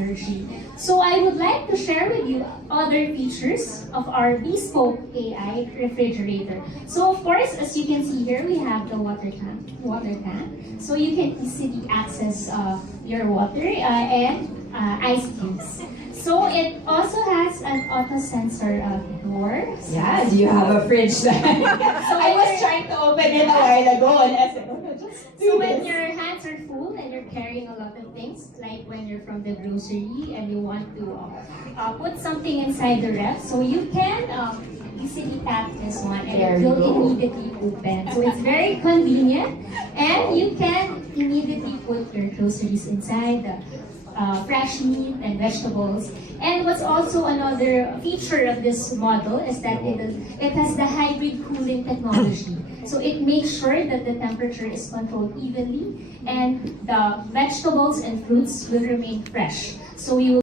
energy. So I would like to share with you other features of our bespoke AI refrigerator. So of course, as you can see here, we have the water tank. So you can easily access your water and ice cubes. So it also has an auto sensor door. Yeah, do you have a fridge there? So I was trying to open it a while ago and I said, oh, just do So when this. your hands are full and you're carrying a lot of things, like when you're from the grocery and you want to put something inside the ref, so you can easily tap this one and There it you will go. immediately open. So it's very convenient and you can immediately put your groceries inside, the fresh meat and vegetables. And what's also another feature of this model is that it has the hybrid cooling technology. So it makes sure that the temperature is controlled evenly and the vegetables and fruits will remain fresh. So you will